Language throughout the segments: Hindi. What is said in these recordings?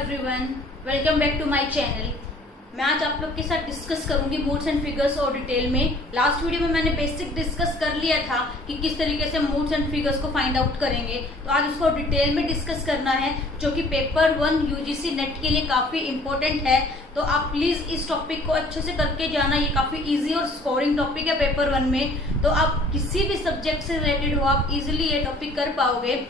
Everyone, welcome back to my channel. मैं आज आप लोग के साथ डिस्कस करूंगी मूड्स एंड फिगर्स और डिटेल में। लास्ट वीडियो में मैंने बेसिक डिस्कस कर लिया था कि किस तरीके से मूड्स एंड फिगर्स को फाइंड आउट करेंगे, तो आज उसको डिटेल में डिस्कस करना है, जो कि पेपर 1 यूजीसी नेट के लिए काफी इंपॉर्टेंट है। तो आप प्लीज इस टॉपिक को अच्छे से करके जाना। ये काफी इजी और स्कोरिंग टॉपिक है पेपर 1 में, तो आप किसी भी सब्जेक्ट से रिलेटेड हो आप इजिली ये टॉपिक कर पाओगे।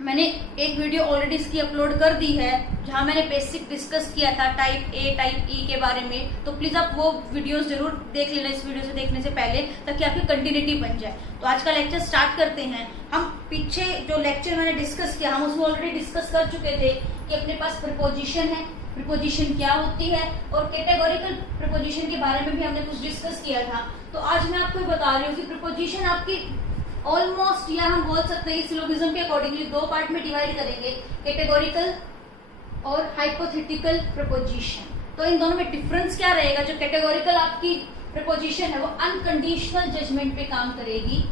मैंने एक वीडियो ऑलरेडी इसकी अपलोड कर दी है जहां मैंने बेसिक डिस्कस किया था टाइप ए टाइप ई के बारे में, तो प्लीज आप वो वीडियोस जरूर देख लेना इस वीडियो से देखने से पहले, ताकि आपकी कंटिन्यूटी बन जाए। तो आज का लेक्चर स्टार्ट करते हैं। हम पीछे जो लेक्चर मैंने डिस्कस किया हम उसमें ऑलरेडी डिस्कस कर चुके थे कि अपने पास प्रीपोजिशन है, प्रीपोजिशन क्या होती है, और कैटेगोरिकल प्रीपोजिशन के बारे में भी हमने कुछ डिस्कस किया था। तो आज मैं आपको बता रही हूँ कि प्रीपोजिशन आपकी ऑलमोस्ट, या हम बोल सकते हैं सिलोगिज्म के अकॉर्डिंगली दो पार्ट में डिवाइड करेंगे, कैटेगोरिकल और हाइपोथेटिकल प्रीपोजिशन। तो इन दोनों में डिफरेंस क्या रहेगा? जो कैटेगोरिकल आपकी प्रीपोजिशन है वो अनकंडीशनल जजमेंट पे काम करेगी,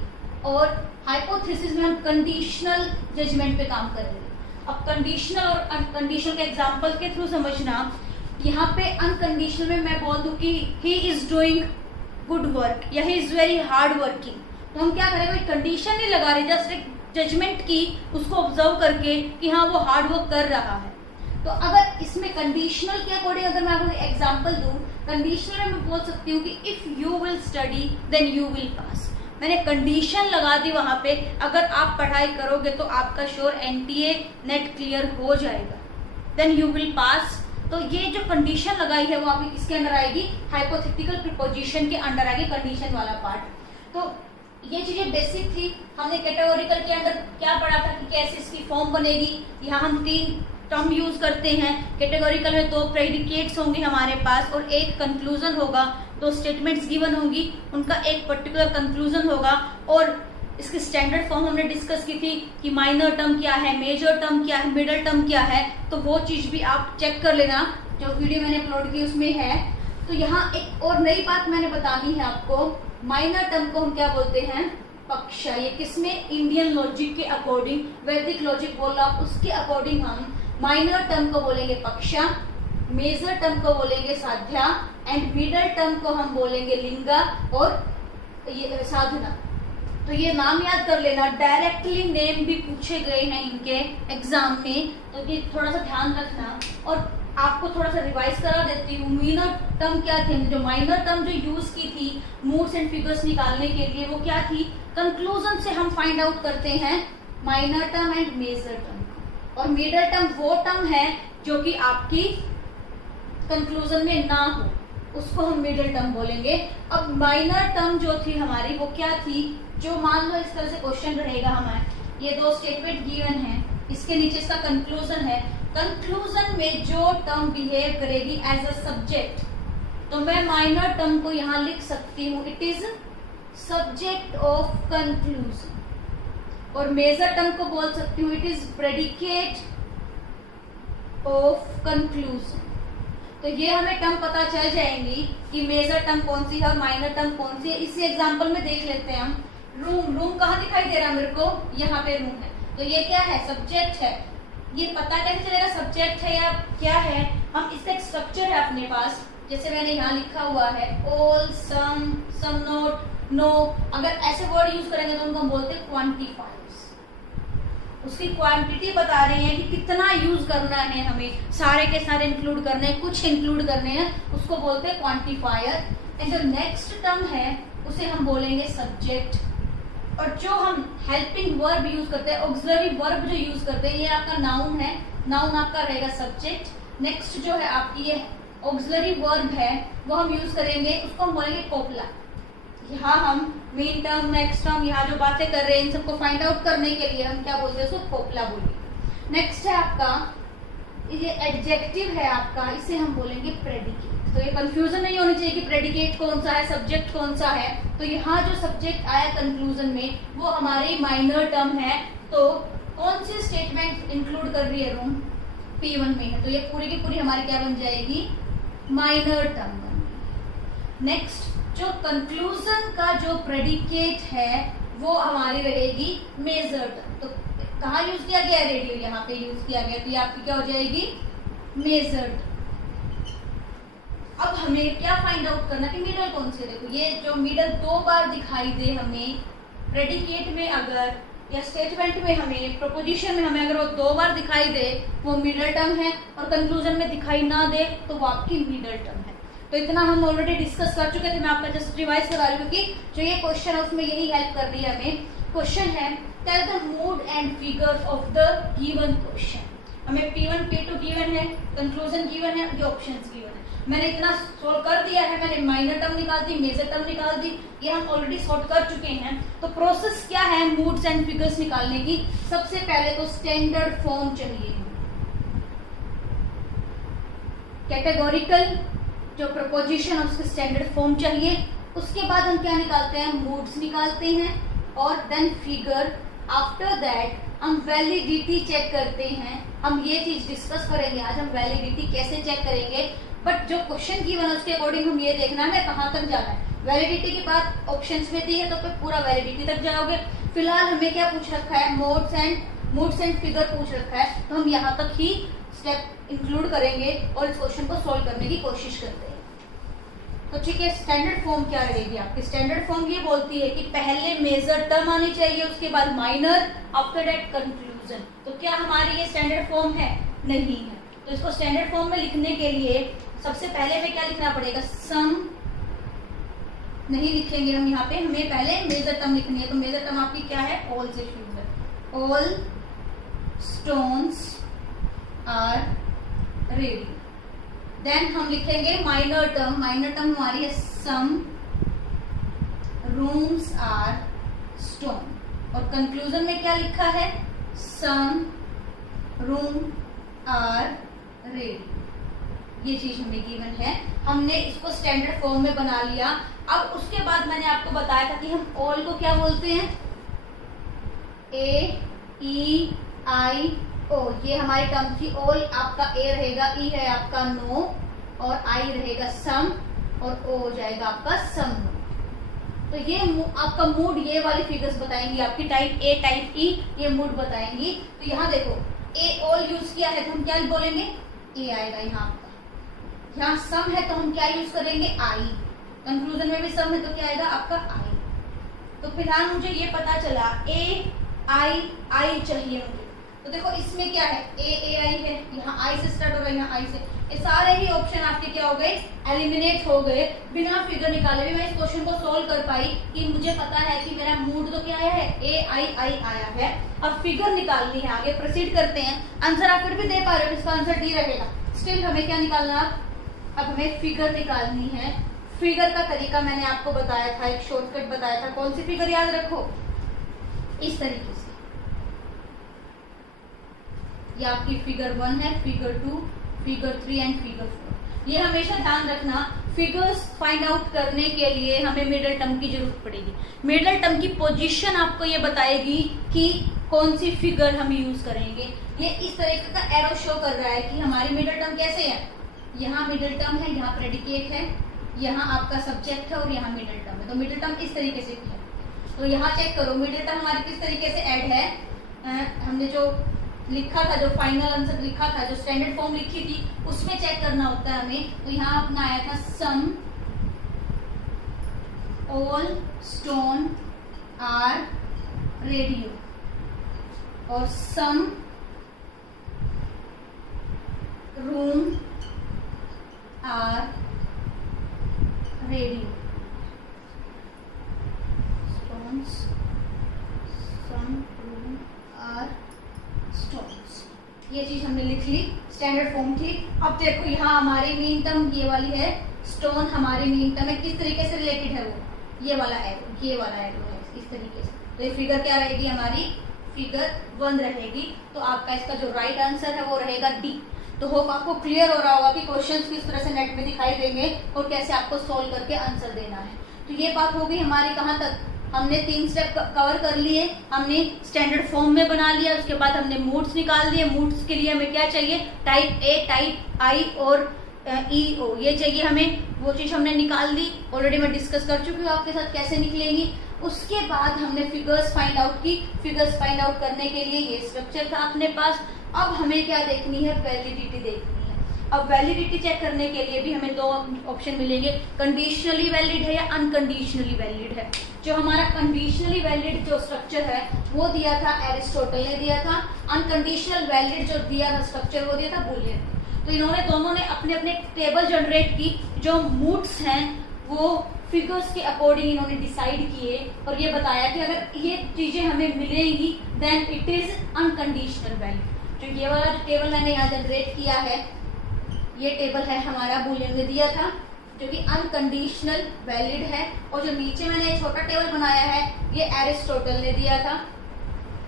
और हाइपोथेसिस में हम कंडीशनल जजमेंट पे काम करेंगे। अब कंडीशनल और अनकंडीशनल के एग्जाम्पल के थ्रू समझना। यहाँ पे अनकंडीशनल में मैं बोल दूं कि he is doing good work या he is very hard working, तो हम क्या करें, कोई कंडीशन नहीं लगा रहे, जस्ट एक जजमेंट की उसको ऑब्जर्व करके कि हाँ वो हार्ड वर्क कर रहा है। तो अगर इसमें कंडीशनल के अकॉर्डिंग अगर मैं आपको एग्जांपल दूं, कंडीशनल में मैं बोल सकती हूँ कि if you will study then you will pass. मैंने कंडीशन लगा दी वहां पे, अगर आप पढ़ाई करोगे तो आपका श्योर एनटीए नेट क्लियर हो जाएगा, देन यू विल पास। तो ये जो कंडीशन लगाई है वो आपकी किसके अंडर आएगी? हाइपोथेटिकल प्रीपोजिशन के अंडर आएगी, कंडीशन वाला पार्ट। तो ये चीजें बेसिक थी। हमने कैटेगोरिकल के अंदर क्या पढ़ा था कि कैसे इसकी फॉर्म बनेगी। यहाँ हम 3 टर्म यूज करते हैं। कैटेगोरिकल में 2 प्रेडिकेट्स होंगे हमारे पास और एक कंक्लूजन होगा। 2 स्टेटमेंट्स गिवन होंगी, उनका एक पर्टिकुलर कंक्लूजन होगा। और इसकी स्टैंडर्ड फॉर्म हमने डिस्कस की थी कि माइनर टर्म क्या है, मेजर टर्म क्या है, मिडल टर्म क्या है। तो वो चीज भी आप चेक कर लेना, जो वीडियो मैंने अपलोड की उसमें है। तो यहाँ एक और नई बात मैंने बतानी है आपको। माइनर टर्म को हम क्या बोलते हैं? पक्षा। ये किसमें? इंडियन लॉजिक के अकॉर्डिंग, वैदिक लॉजिक बोल रहा हूं उसके अकॉर्डिंग हम माइनर टर्म को बोलेंगे पक्षा, मेजर टर्म को बोलेंगे साध्या, एंड मिडल टर्म को हम बोलेंगे लिंगा और ये साधना। तो ये नाम याद कर लेना, डायरेक्टली नेम भी पूछे गए हैं इनके एग्जाम में, तो ये थोड़ा सा ध्यान रखना। और आपको थोड़ा सा रिवाइज करा देती हूँ। माइनर टर्म क्या थे? जो माइनर टर्म जो यूज की थी मूड्स एंड फिगर्स निकालने के लिए, वो क्या थी? कंक्लूजन से हम फाइंड आउट करते हैं minor term and major term. और मिडल टर्म वो टर्म है जो कि आपकी कंक्लूजन में ना हो, उसको हम मिडल टर्म बोलेंगे। अब माइनर टर्म जो थी हमारी वो क्या थी? जो मान लो इस तरह से क्वेश्चन रहेगा हमारे, ये 2 स्टेटमेंट गिवन है, इसके नीचे इसका कंक्लूजन है। कंक्लूजन में जो टर्म बिहेव करेगी एज अ सब्जेक्ट, तो मैं माइनर टर्म को यहां लिख सकती हूं, it is subject of conclusion. और मेजर टर्म को बोल सकती हूँ, it is predicate of conclusion. तो ये हमें टर्म पता चल जाएंगी कि मेजर टर्म कौन सी है और माइनर टर्म कौन सी है। इसी एग्जाम्पल में देख लेते हैं हम। रूम, रूम कहाँ दिखाई दे रहा है मेरे को? यहाँ पे रूम है, तो ये क्या है? सब्जेक्ट है। ये पता कैसे चलेगा सब्जेक्ट है या क्या है? हम इसका एक स्ट्रक्चर है अपने पास, जैसे मैंने यहाँ लिखा हुआ है ऑल, सम नोट, नो। अगर ऐसे वर्ड यूज करेंगे तो उनको हम बोलते हैं क्वांटिफायर्स। उसकी क्वांटिटी बता रही है कि कितना यूज करना है, हमें सारे के सारे इंक्लूड करने हैं, कुछ इंक्लूड करने हैं, उसको बोलते हैं क्वांटिफायर। एंड जो नेक्स्ट टर्म है उसे हम बोलेंगे सब्जेक्ट। और जो हम हेल्पिंग वर्ब यूज करते हैं, ऑक्सिलरी वर्ब जो यूज करते हैं, ये आपका नाउन है, नाउन आपका रहेगा सब्जेक्ट। नेक्स्ट जो है आपकी ये ऑक्सिलरी वर्ब है, वो हम यूज करेंगे, उसको हम बोलेंगे कोपला। यहाँ हम मेन टर्म, नेक्स्ट टर्म, यहाँ जो बातें कर रहे हैं इन सबको फाइंड आउट करने के लिए हम क्या बोलते हैं? उसको कोपला बोलेंगे। नेक्स्ट है आपका ये एडजेक्टिव है आपका, इसे हम बोलेंगे प्रेडिकेट। तो ये कंफ्यूजन नहीं होनी चाहिए कि प्रेडिकेट कौन सा है, सब्जेक्ट कौन सा है। तो यहाँ जो सब्जेक्ट आया कंक्लूजन में वो हमारी माइनर टर्म है। तो कौन सी स्टेटमेंट इंक्लूड कर रही है? रूम P1 में है, तो ये पूरी की पूरी हमारी क्या बन जाएगी? माइनर टर्म बन जाएगी। नेक्स्ट जो कंक्लूजन का जो प्रेडिकेट है वो हमारी रहेगी मेजर टर्म। तो कहाँ यूज किया गया है? रेडियो यहाँ पे यूज किया गया, तो ये आपकी क्या हो जाएगी? मेजर्ड। अब हमें क्या फाइंड आउट करना कि मिडल कौन से। देखो ये जो मिडल 2 बार दिखाई दे हमें प्रेडिकेट में अगर या स्टेटमेंट में हमें प्रोपोजिशन में हमें अगर वो 2 बार दिखाई दे वो मिडल टर्म है, और कंक्लूजन में दिखाई ना दे तो वो आपकी मिडल टर्म है। तो इतना हम ऑलरेडी डिस्कस कर चुके थे, मैं आपका जस्ट रिवाइज करा रही हूँ क्योंकि जो ये क्वेश्चन है उसमें यही हेल्प कर रही है हमें। क्वेश्चन है tell the mood and figures of the given question. हमें P1 P2 गिवन है, कंक्लूजन गिवन है, ये ऑप्शंस गिवन है। मैंने इतना सोल्व कर दिया है, मैंने माइनर टर्म निकाल दी, मेजर टर्म निकाल दी, ये हम ऑलरेडी सॉल्व कर चुके हैं। तो प्रोसेस क्या है मूड्स एंड फिगर्स निकालने की? सबसे पहले तो स्टैंडर्ड फॉर्म चाहिए, कैटेगोरिकल जो प्रपोजिशन है उसके स्टैंडर्ड फॉर्म चाहिए। उसके बाद हम क्या निकालते हैं? मूड्स निकालते हैं, और देन फिगर। आफ्टर दैट हम वैलिडिटी चेक करते हैं। हम ये चीज डिस्कस करेंगे आज, हम वैलिडिटी कैसे चेक करेंगे, बट जो क्वेश्चन गिवन है उसके अकॉर्डिंग हम ये देखना है कहाँ तक जाना है। वैलिडिटी के बाद ऑप्शंस में दी है तो फिर पूरा वैलिडिटी तक जाओगे। फिलहाल हमें क्या पूछ रखा है? मूड्स एंड फिगर पूछ रखा है, तो हम यहाँ तक ही स्टेप इंक्लूड करेंगे और इस क्वेश्चन को सोल्व करने की कोशिश करते हैं। तो ठीक है, स्टैंडर्ड फॉर्म क्या रहेगी आपकी? स्टैंडर्ड फॉर्म ये बोलती है कि पहले मेजर टर्म आनी चाहिए, उसके बाद माइनर, आफ्टर दैट कंक्लूजन। तो क्या हमारी ये स्टैंडर्ड फॉर्म है? नहीं है। तो इसको स्टैंडर्ड फॉर्म में लिखने के लिए सबसे पहले हमें क्या लिखना पड़ेगा? सम नहीं लिखेंगे हम यहाँ पे, हमें पहले मेजर टर्म लिखनी है। तो मेजर टर्म आपकी क्या है? ऑल से शुरू है। All stones are ready. Then हम लिखेंगे माइनर टर्म। माइनर टर्म हमारी है सम रूम्स आर स्टोन। और कंक्लूजन में क्या लिखा है? Some room are ready. ये चीज हमें गिवन है, हमने इसको स्टैंडर्ड फॉर्म में बना लिया। अब उसके बाद मैंने आपको बताया था कि हम ऑल को क्या बोलते हैं? AEIO। ये हमारी टर्म थी। ऑल आपका A रहेगा, E है आपका नो, और I रहेगा सम, और O हो जाएगा आपका सम। तो ये आपका मूड, ये वाली फिगर्स बताएंगी आपकी, टाइप A टाइप E, ये मूड बताएंगी। तो यहाँ देखो A ऑल यूज किया है तो हम क्या बोलेंगे? A आएगा यहाँ आपका। यहाँ सम है तो हम क्या यूज करेंगे? I। कंक्लूजन में भी सम है तो क्या आएगा आपका? I। तो फिलहाल मुझे ये पता चला AII चाहिए मुझे। तो देखो इसमें क्या है? AAI है, यहाँ I से स्टार्ट होगा, यहाँ I से। ये सारे ही ऑप्शन आपके क्या हो गए? एलिमिनेट हो गए। बिना फिगर निकाले भी मैं इस क्वेश्चन को सोल्व कर पाई कि मुझे पता है कि मेरा मूड तो क्या आया है? AII आया है। अब फिगर निकालनी है, आगे प्रोसीड करते हैं। आंसर आप फिर भी दे पा रहे हो, इसका आंसर D रहेगा। स्टिल हमें क्या निकालना? अब हमें फिगर निकालनी है। फिगर का तरीका मैंने आपको बताया था, एक शॉर्टकट बताया था। कौन सी फिगर याद रखो? इस तरीके से। ये आपकी फिगर 1 है, फिगर 2, फिगर 3 एंड फिगर 4। ये हमेशा ध्यान रखना, फिगर्स फाइंड आउट करने के लिए हमें मिडल टर्म की जरूरत पड़ेगी। मिडल टर्म की पोजीशन आपको ये बताएगी कि कौन सी फिगर हम यूज करेंगे। ये इस तरीके का एरो शो कर रहा है कि हमारी मिडल टर्म कैसे है। यहाँ मिडल टर्म है, यहाँ प्रेडिकेट है, यहाँ आपका सब्जेक्ट है, और यहाँ मिडल टर्म है। तो मिडल टर्म इस तरीके से है। तो यहाँ चेक करो मिडल टर्म हमारी किस तरीके से ऐड है। हमने जो लिखा था, जो फाइनल आंसर लिखा था, जो स्टैंडर्ड फॉर्म लिखी थी, उसमें चेक करना होता है हमें। तो यहाँ अपना आया था sum all stone are radio, और sum room are radio. Stones, sum room are stones, ये चीज हमने लिख ली, स्टैंडर्ड फॉर्म थी। अब देखो यहाँ हमारी मीन टर्म ये वाली है, स्टोन हमारी मीन टर्म है, किस तरीके से रिलेटेड है वो? ये वाला एरो, ये वाला एरो है इस तरीके से। तो ये फिगर क्या रहेगी हमारी? फिगर 1 रहेगी। तो आपका इसका जो राइट आंसर है वो रहेगा D। तो होप आपको क्लियर हो रहा होगा कि क्वेश्चंस किस तरह से नेट में दिखाई देंगे और कैसे आपको सोल्व करके आंसर देना है। तो ये बात होगी हमारी कहाँ तक? हमने 3 स्टेप कवर कर लिए। हमने स्टैंडर्ड फॉर्म में बना लिया, उसके बाद हमने मूड्स निकाल दिए। मूड्स के लिए हमें क्या चाहिए? टाइप A, टाइप I और EO, ये चाहिए हमें। वो चीज हमने निकाल दी, ऑलरेडी मैं डिस्कस कर चुकी हूँ आपके साथ कैसे निकलेंगी। उसके बाद हमने फिगर्स फाइंड आउट की। फिगर्स फाइंड आउट करने के लिए ये स्ट्रक्चर था अपने पास। अब हमें क्या देखनी है, वैलिडिटी देखनी है। अब वैलिडिटी चेक करने के लिए भी हमें दो ऑप्शन मिलेंगे, कंडीशनली वैलिड है या अनकंडीशनली वैलिड है। जो हमारा कंडीशनली वैलिड जो स्ट्रक्चर है वो दिया था एरिस्टोटल ने दिया था, अनकंडीशनल वैलिड जो दिया था स्ट्रक्चर वो दिया था बुलियन। तो इन्होंने दोनों ने अपने अपने टेबल जनरेट की, जो मूड्स हैं वो फिगर्स के अकॉर्डिंग इन्होंने डिसाइड किए और ये बताया कि अगर ये चीजें हमें मिलेंगी then it is unconditional valid. जो ये वाला टेबल मैंने यहाँ जनरेट किया है, ये टेबल है हमारा बुलियन ने दिया था जो कि अनकंडीशनल वैलिड है। और जो नीचे मैंने एक छोटा टेबल बनाया है ये एरिस्टोटल ने दिया था।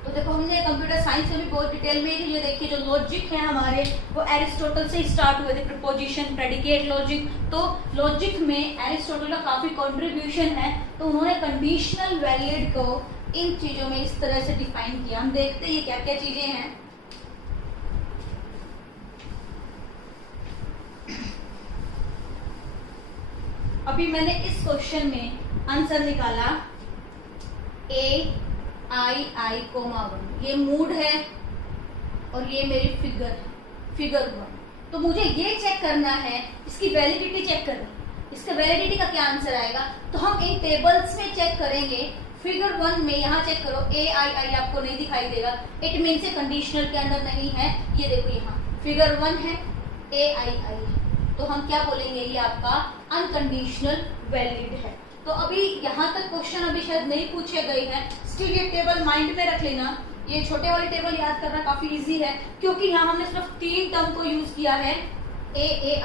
तो देखो हमने कंप्यूटर साइंस में भी बहुत डिटेल में ये देखिए जो लॉजिक है हमारे वो एरिस्टोटल से स्टार्ट हुए थे, प्रीपोजिशन, प्रेडिकेट लॉजिक। तो लॉजिक में एरिस्टोटल का काफी कंट्रीब्यूशन है। तो उन्होंने कंडीशनल वैलिड को इन चीजों में इस तरह से डिफाइन किया। हम देखते हैं ये क्या क्या चीजें हैं। अभी मैंने इस क्वेश्चन में आंसर निकाला आई कोमा 1, ये मूड है और ये मेरी फिगर है, फिगर 1। तो मुझे ये चेक करना है, इसकी वैलिडिटी चेक करनी। इसका वैलिडिटी का क्या आंसर आएगा, तो हम इन टेबल्स में चेक करेंगे। फिगर 1 में यहाँ चेक करो, आई आपको नहीं दिखाई देगा, इट मीन से कंडीशनल के अंदर नहीं है। ये देखो यहाँ फिगर 1 है, आई, तो हम क्या बोलेंगे, ये आपका अनकंडीशनल वैलिड है। तो अभी यहाँ तक क्वेश्चन अभी शायद नहीं पूछे गए हैं, स्टिल ये टेबल माइंड में रख लेना। ये छोटे वाले टेबल याद करना काफी इजी है क्योंकि यहाँ हमने सिर्फ 3 टर्म को यूज किया है,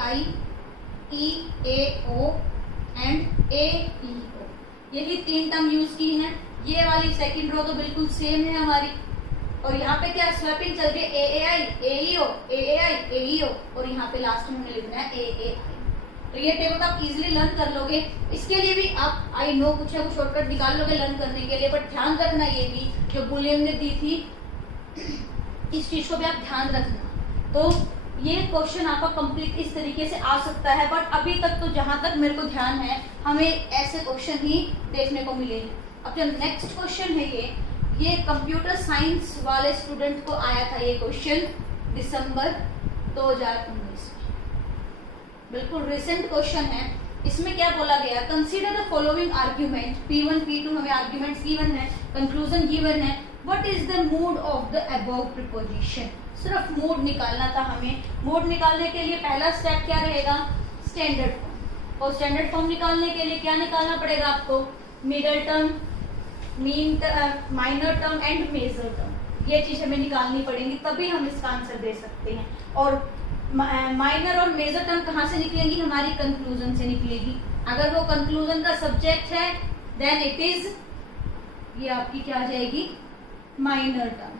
आई, ओ एंड ई ओ। यही 3 टर्म यूज की हैं। ये वाली सेकंड रो तो बिल्कुल सेम है हमारी। और यहाँ पे क्या स्वैपिंग चल रही है, आई, एईओ और यहाँ पे लास्ट में हमें लिखना है ए। तो ये टेबल आप इजीली लर्न कर लोगे। इसके लिए भी आप आई नो कुछ ना कुछ शॉर्टकट निकाल लोगे लर्न करने के लिए, बट ध्यान रखना ये भी जो बुलियन ने दी थी इस चीज को भी आप ध्यान रखना। तो ये क्वेश्चन आपका कंप्लीट इस तरीके से आ सकता है, बट अभी तक तो जहां तक मेरे को ध्यान है हमें ऐसे क्वेश्चन ही देखने को मिलेंगे। अब जो नेक्स्ट क्वेश्चन है ये कंप्यूटर साइंस वाले स्टूडेंट को आया था ये क्वेश्चन दिसंबर 2019 में, बिल्कुल रिसेंट क्वेश्चन है। इसमें क्या बोला गया, consider the following argument, P1 P2 हमें आर्ग्यूमेंट्स गिवन है, कंक्लूजन गिवन है। What is the mood off the above preposition, सिर्फ मूड निकालना था हमें। मूड निकालने के लिए पहला स्टेप क्या रहेगा, स्टैंडर्ड फॉर्म। और स्टैंडर्ड फॉर्म निकालने के लिए क्या निकालना पड़ेगा आपको, middle term, minor term and major term. ये चीज हमें निकालनी पड़ेगी तभी हम इसका आंसर दे सकते हैं। और माइनर और मेजर टर्म कहाँ से निकलेंगी, हमारी कंक्लूजन से निकलेगी। अगर वो कंक्लूजन का सब्जेक्ट है देन इट इज, ये आपकी क्या आ जाएगी, माइनर टर्म।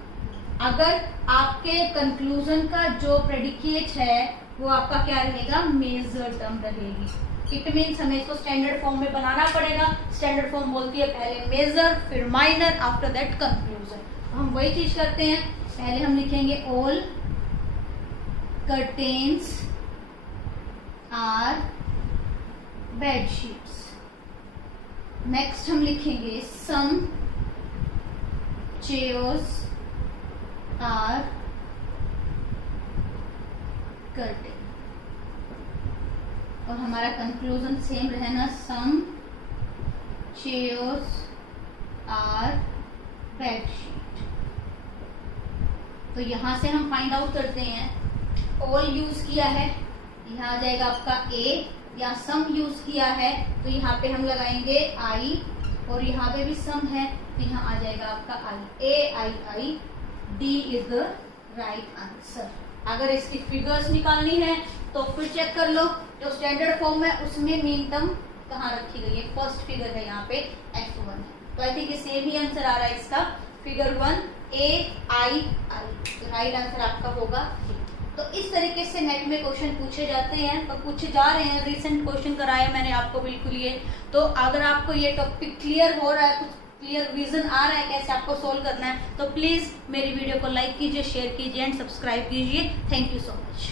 अगर आपके कंक्लूजन का जो प्रेडिकेट है वो आपका क्या रहेगा, मेजर टर्म रहेगी। इट मीन्स हमें इसको स्टैंडर्ड फॉर्म में बनाना पड़ेगा। स्टैंडर्ड फॉर्म बोलती है पहले मेजर फिर माइनर आफ्टर दैट कंक्लूजन। हम वही चीज करते हैं, पहले हम लिखेंगे all curtains are bed sheets। Next हम लिखेंगे some chairs are curtain। और हमारा कंक्लूजन सेम रहना, some chairs are bed sheet। तो यहां से हम फाइंड आउट करते हैं, ऑल यूज किया है, यहाँ आ जाएगा आपका ए, या सम यूज किया है तो यहाँ पे हम लगाएंगे आई, और यहाँ पे भी सम है तो यहाँ आ जाएगा आपका I. I, D is the right answer. अगर इसकी फिगर्स निकालनी है तो फिर चेक कर लो, जो स्टैंडर्ड फॉर्म है उसमें मीन टर्म कहाँ रखी गई है, फर्स्ट फिगर है यहाँ पे F1 है। तो आई थिंक सेम ही आंसर आ रहा है इसका, फिगर 1 आई। राइट आंसर आपका होगा। तो इस तरीके से नेट में क्वेश्चन पूछे जाते हैं, तो पूछे जा रहे हैं। रिसेंट क्वेश्चन कराया मैंने आपको बिल्कुल ये। तो अगर आपको ये टॉपिक क्लियर हो रहा है, कुछ क्लियर विजन आ रहा है कैसे आपको सोल्व करना है, तो प्लीज मेरी वीडियो को लाइक कीजिए, शेयर कीजिए एंड सब्सक्राइब कीजिए। Thank you so much.